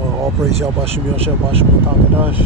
All praise Yahweh Shem Yosha Bashem Makakadash.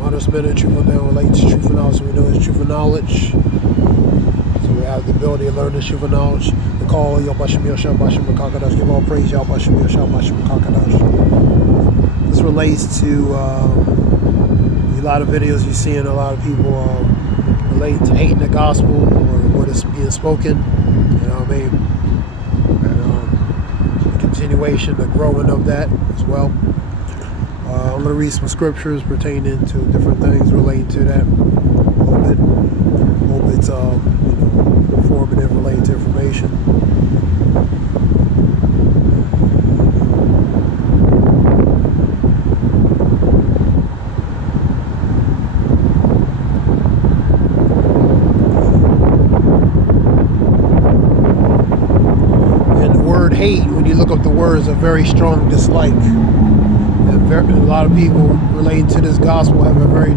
Honest men and truthful that relates to truth and knowledge. We know it's truth and knowledge. So we have the ability to learn the truth and knowledge. The call Yahweh Shem Yosha Bashem Makakadash. Give all praise Yahweh Shem Yosha Bashem Makakadash. This relates to a lot of videos you see in a lot of people relating to hating the gospel or what is being spoken. You know what I mean? Continuation, the growing of that as well. I'm going to read some scriptures pertaining to different things relating to that. Hope it's informative, related to information. Hate, when you look up the words, a very strong dislike. And a lot of people relating to this gospel have a very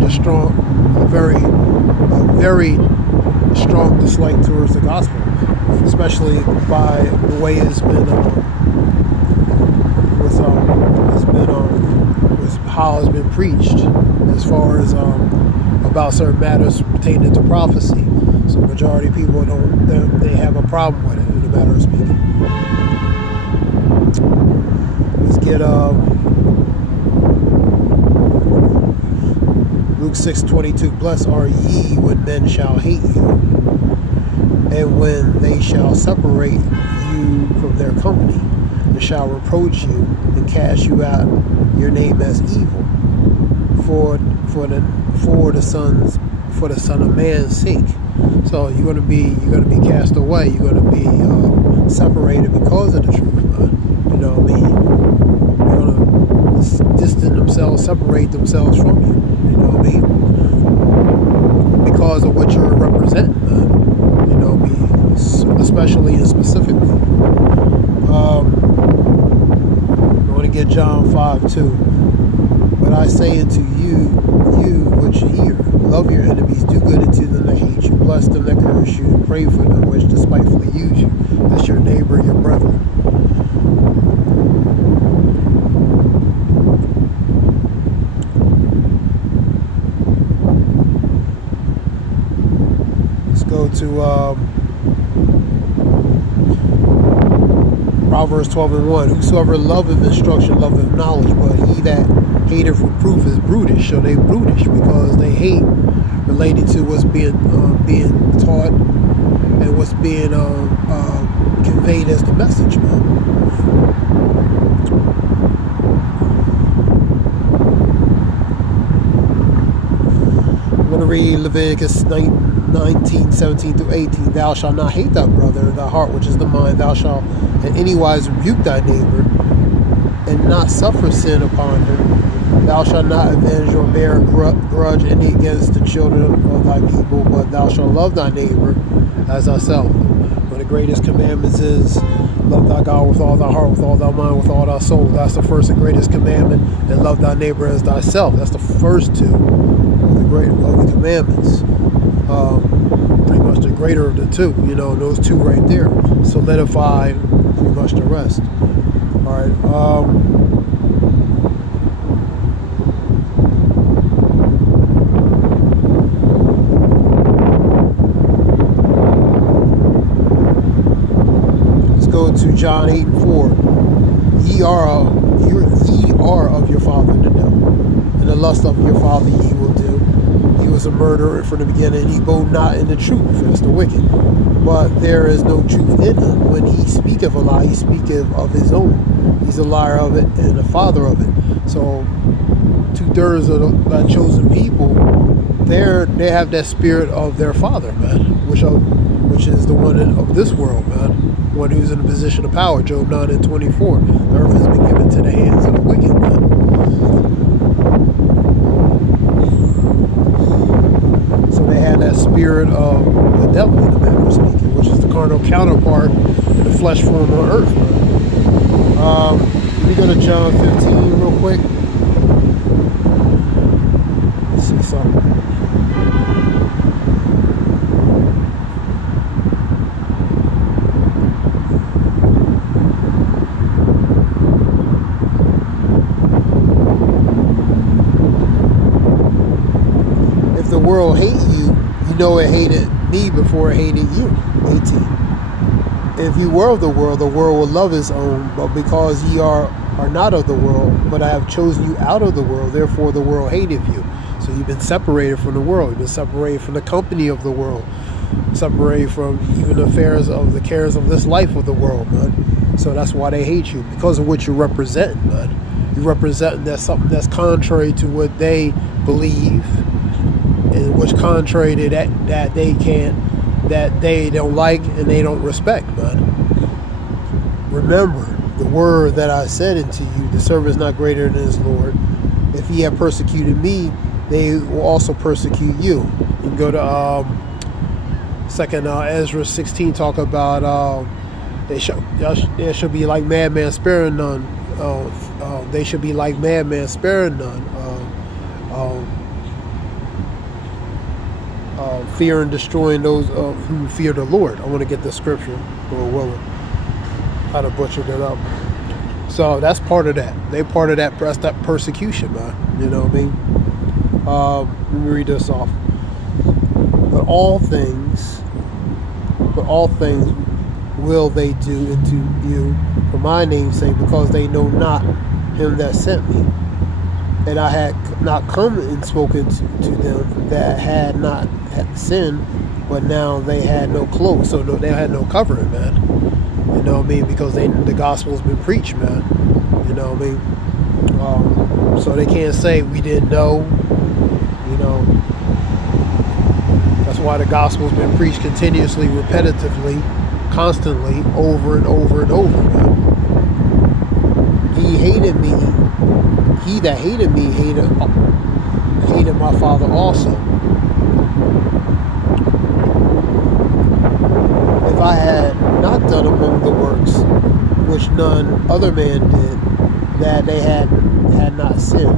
strong dislike towards the gospel, especially by the way it's been with how it's been preached, as far as about certain matters pertaining to prophecy. So the majority of people they have a problem with it, in the matter of speaking. Let's get Luke 6:22. Blessed are ye when men shall hate you, and when they shall separate you from their company, and shall reproach you, and cast you out your name as evil, for the Son of Man's sake. So you're gonna be cast away. You're gonna be separated because of the truth. You know what I mean? They're gonna distance themselves, separate themselves from you. You know what I mean? Because of what you're representing. You know what I mean? Especially and specifically. I want to get John 5:2. But I say unto you which hear, love your enemies, do good unto them that hate you, bless them that curse you, and pray for them which despitefully use you. That's your neighbor, your brother. Let's go to Proverbs 12:1. Whosoever loveth instruction loveth knowledge, but he that hateth reproof is brutish. So they brutish because they hate related to what's being taught and what's being conveyed as the message, man. I'm going to read Leviticus 19:17-18. Thou shalt not hate thy brother in thy heart, which is the mind. Thou shalt in any wise rebuke thy neighbor, and not suffer sin upon him. Thou shalt not avenge or bear grudge any against the children of thy people, but thou shalt love thy neighbor as thyself. One of the greatest commandments is love thy God with all thy heart, with all thy mind, with all thy soul. That's the first and greatest commandment. And love thy neighbor as thyself. That's the first two of the commandments. Pretty much the greater of the two. You know, those two right there solidify pretty much the rest. All right. To John 8:4. Ye are of your father the devil, and the lust of your father ye will do. He was a murderer from the beginning, he abode not in the truth, that's the wicked. But there is no truth in him. When he speaketh a lie, he speaketh of his own. He's a liar of it and the father of it. So 2/3 of the chosen people, they have that spirit of their father, man, which is the one of this world, man. One who's in a position of power. Job 9:24. The earth has been given to the hands of the wicked, man. So they had that spirit of the devil, in the manner of speaking, which is the carnal counterpart in the flesh form on earth, man. Let me go to John 15 real quick. Let's see something. You know it hated me before it hated you. 18. If you were of the world will love his own, but because ye are not of the world, but I have chosen you out of the world, therefore the world hated you. So you've been separated from the world. You've been separated from the company of the world. Separated from even the affairs of the cares of this life of the world, man. So that's why they hate you, because of what you represent, man. You represent that something that's contrary to what they believe, and what's contrary to that they don't like and they don't respect, man. Remember the word that I said unto you, the servant is not greater than his Lord. If he have persecuted me, they will also persecute you. You can go to Second Ezra 16, talk about they should be like madman sparing none. They should be like madman sparing none. Fear and destroying those who fear the Lord. I want to get the scripture, Lord willing. How to butcher that up. So that's part of that. They part of that persecution, man. You know what I mean? Let me read this off. But all things will they do unto you for my name's sake, because they know not him that sent me. And I had not come and spoken to them that had not sinned, but now they had no cloak, so they had no covering, man. You know what I mean? Because the gospel's been preached, man. You know what I mean? So they can't say we didn't know. You know, that's why the gospel's been preached continuously, repetitively, constantly, over and over and over, man. He hated me. He that hated me hated my Father also. If I had not done among the works which none other man did, that they had not sinned,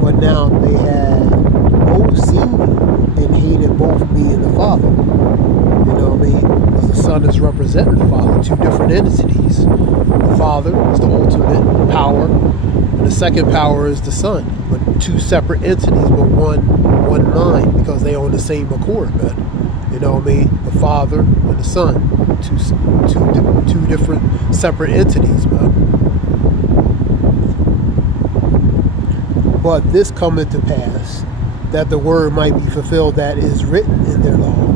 but now they had both seen me and hated both me and the Father. You know what I mean? Because the Son is representing the Father, two different entities. The Father is the ultimate power, and the second power is the Son. But two separate entities, but one mind, because they on the same accord, man. You know what I mean? The Father and the Son, two different separate entities, man. But this cometh to pass, that the word might be fulfilled that is written in their law.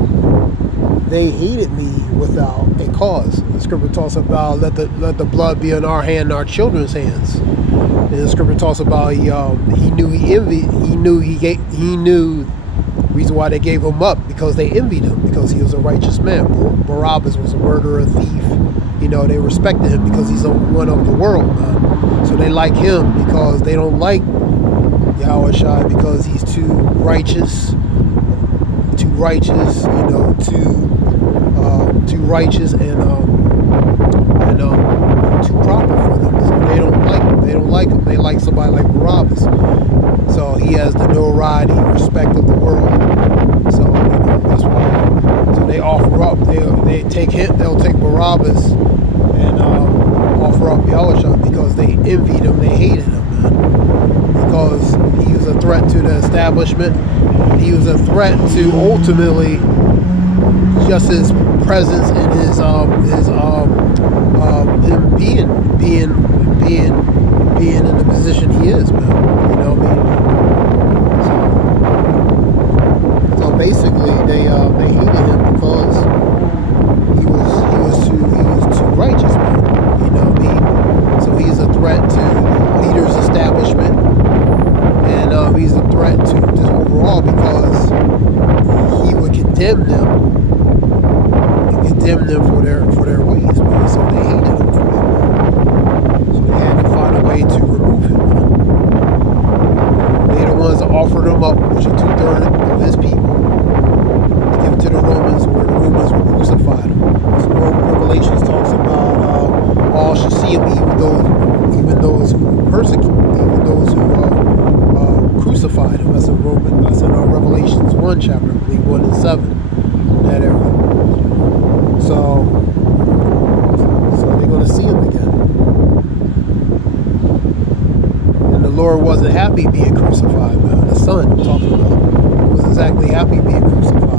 They hated me without a cause. The scripture talks about let the blood be in our hand and our children's hands. And the scripture talks about he knew the reason why they gave him up, because they envied him, because he was a righteous man. Barabbas was a murderer, a thief. You know, they respected him because he's one of the world, man. So they like him because they don't like Yahushua, because he's too righteous, you know, too righteous and too proper for them. So they don't like him. They like somebody like Barabbas. So he has the notoriety and respect of the world. So you know, that's why. So they offer up. They take him. They'll take Barabbas and offer up Yahushua because they envied him. They hated him, man. Because he was a threat to the establishment. He was a threat to ultimately just his presence and his him being in the position he is, man. You know what I mean? So basically, they hated him because he was too righteous, man. You know what I mean? So he's a threat to the leader's establishment, and he's a threat to just overall because he would condemn them for their ways, man. So they hated him for that, man. So they had to find a way to remove him, man. They're the ones that offered him up, which are 2/3 of his people, to give to the Romans, where the Romans would crucify him. So Revelations talks about all should see him, even those who persecute, even those who crucified him. That's in Revelations 1 chapter, I believe 1 and 7, that area. So they're going to see him again. And the Lord wasn't happy being crucified, man. The Son I'm talking about, he wasn't exactly happy being crucified.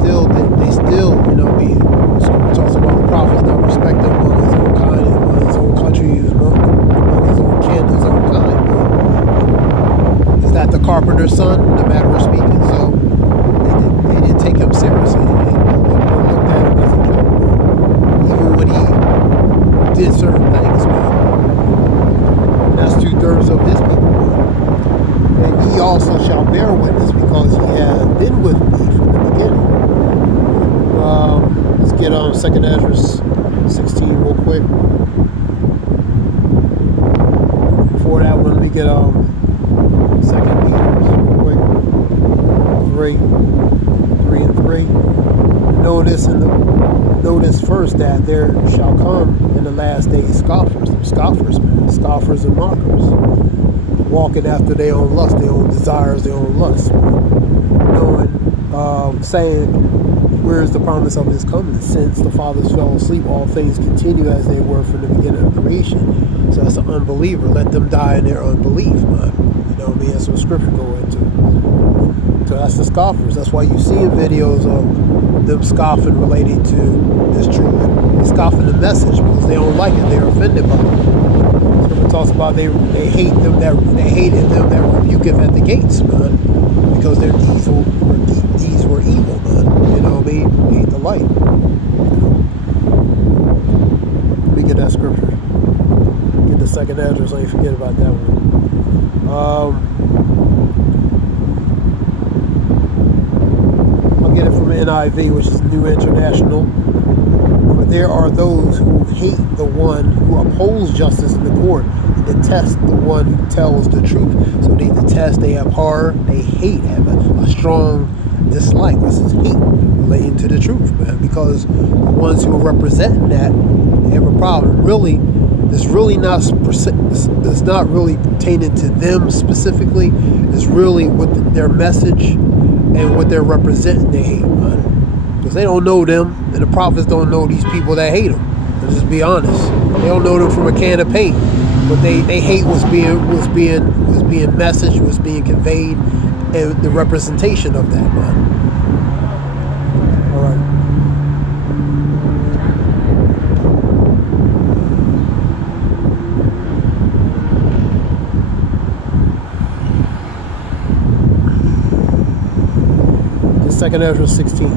still, Scripture talks about the prophets not respecting among his own kind, among his own country, among his own kin, his own kind. Is that the carpenter's son, the matter of speaking? So they didn't take him seriously. They looked at him as a joke, even when he did certain things, man. And that's 2/3 of his people. And he also shall bear witness, because he has been with me from the beginning. Let's get on 2nd Ezra 16 real quick. Before that one, let me get 2nd Peter real quick. 3 and 3. Notice first that there shall come in the last days scoffers, scoffers and mockers, walking after their own lust, their own desires, their own lust, saying, where is the promise of his coming? Since the fathers fell asleep, all things continue as they were from the beginning of creation. So that's an unbeliever. Let them die in their unbelief, man. That's what Scripture go into. So that's the scoffers. That's why you see in videos of them scoffing relating to this truth. They scoffing the message because they don't like it. They're offended by it. Scripture talks about they hated them that rebuketh at the gates, man, because their deeds were evil, man. They hate the light. Let me get that scripture. Get the 2nd Ezra so you forget about that one. I'll get it from NIV, which is New International. For there are those who hate the one who upholds justice in the court, and detest the one who tells the truth. So they detest, they abhor, they hate, have a strong dislike. This is hate relating to the truth, man, because the ones who are representing that, they have a problem. Really, it's not really pertaining to them specifically. It's really with their message and what they're representing. They hate, man, because they don't know them, and the prophets don't know these people that hate them. Let's just be honest. They don't know them from a can of paint, but they hate what's being messaged, what's being conveyed, and the representation of that, man. All right. The 2nd Ezra 16.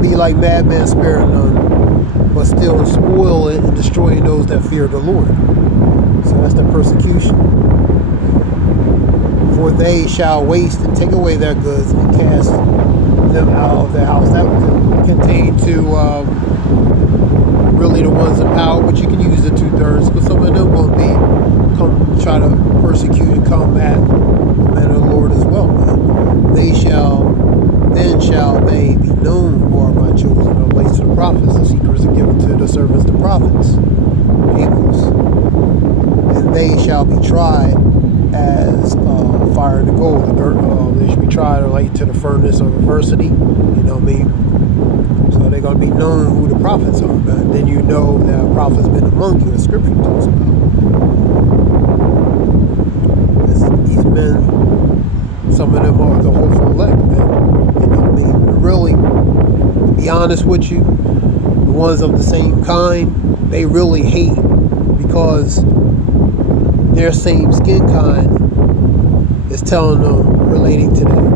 Be like madmen sparing none, but still spoil it and destroying those that fear the Lord. So that's the persecution. For they shall waste and take away their goods and cast them out of their house. That would contain to really the ones in power, but you can use the 2/3, because some of them will come try to persecute and combat the men of the Lord as well. Then shall they be known who are my chosen. It relates to the prophets. The secrets are given to the servants, the prophets, Amos. And they shall be tried as tried relate to the furnace of adversity. You know what I mean? So they're going to be known who the prophets are, man. Then you know that a prophet's been among you, as Scripture talks about. These men, some of them are the hopeful elect, man. You know what I mean? Really, to be honest with you, the ones of the same kind, they really hate because their same skin kind is telling them, relating to them.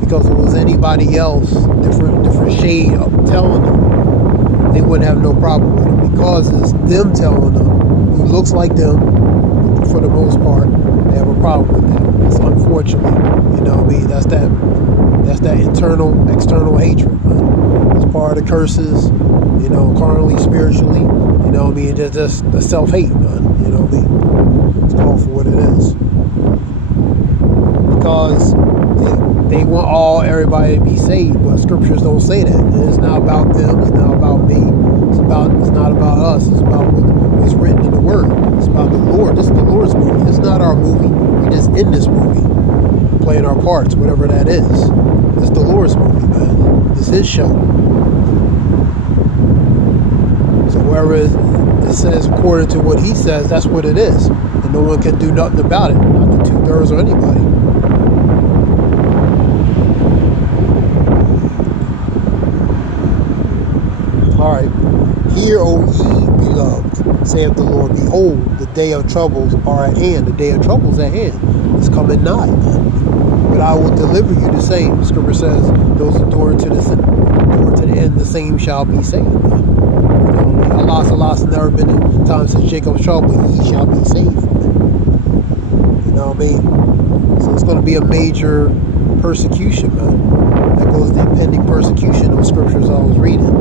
Because if it was anybody else, different shade of telling them, they wouldn't have no problem with it. Because it's them telling them, who looks like them, for the most part, they have a problem with that. That's unfortunately, you know what I mean? That's that internal, external hatred, man. It's part of the curses, you know, carnally, spiritually, you know what I mean? Just the self-hate, man, you know what I mean? It's called for what it is. Because they want everybody to be saved, but scriptures don't say that. And it's not about them, it's not about me, it's not about us, it's about what's written in the Word. It's about the Lord. This is the Lord's movie. It's not our movie. We're just in this movie, playing our parts, whatever that is. It's the Lord's movie, man. It's His show. So wherever it says according to what He says, that's what it is. And no one can do nothing about it. Not the 2/3 or anybody. Alright. Hear, O ye beloved, saith the Lord, behold, the day of troubles are at hand. The day of troubles at hand. It's coming nigh, man. But I will deliver you the same. Scripture says, those who endure to the end, the same shall be saved, man. You know, Allah's never been in times since Jacob's trouble, he shall be saved from it. You know what I mean? So it's going to be a major persecution, man. That goes the impending persecution of scriptures I was reading.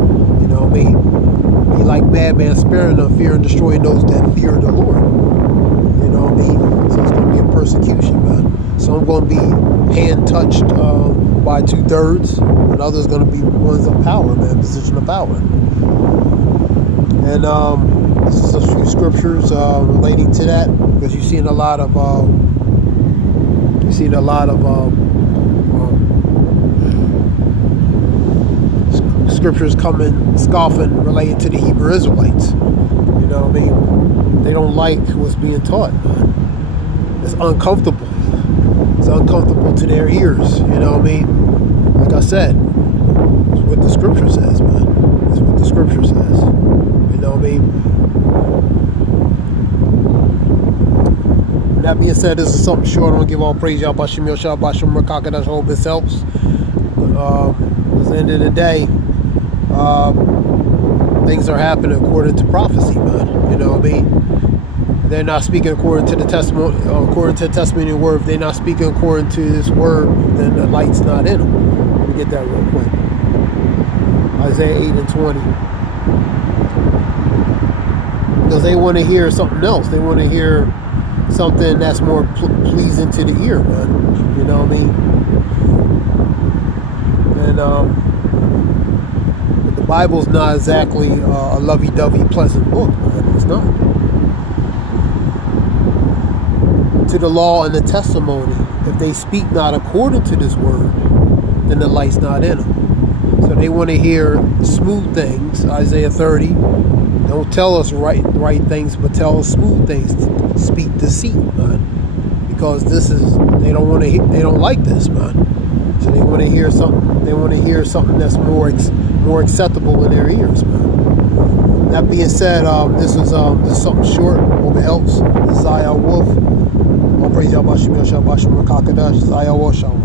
You know what I mean? Be like madman, sparing them, fear and destroying those that fear the Lord. You know what I mean? So it's going to be a persecution, man. Some going to be hand-touched by 2/3, and others going to be ones of power, man, position of power. And this is a few scriptures relating to that, because you've seen a lot of scriptures coming scoffing related to the Hebrew Israelites. You know what I mean? They don't like what's being taught, man. It's uncomfortable. It's uncomfortable to their ears. You know what I mean? Like I said, it's what the scripture says, man. It's what the scripture says. You know what I mean? And that being said, this is something short. I don't give all praise, y'all. Bashim Yoshua, Bashim Rakaka, hope this helps. At the end of the day, things are happening according to prophecy, man. You know what I mean? They're not speaking according to the testimony, according to the testimony of the word. If they're not speaking according to this word, then the light's not in them. Let me get that real quick. Isaiah 8:20. Because they want to hear something else. They want to hear something that's more pleasing to the ear, man. You know what I mean? And the Bible's not exactly a lovey-dovey, pleasant book, man. It's not. To the law and the testimony, if they speak not according to this word, then the light's not in them. So they want to hear smooth things. Isaiah 30. Don't tell us right things, but tell us smooth things. Speak deceit, man. Because they don't like this, man. So they want to hear something. They want to hear something that's more acceptable in their ears, man. That being said, this is something short. Hope it helps. This is Zaya Wolf. All praise Yahweh Shem Yahshua Bashim Rakakadash. Zaya Wolf Shalom.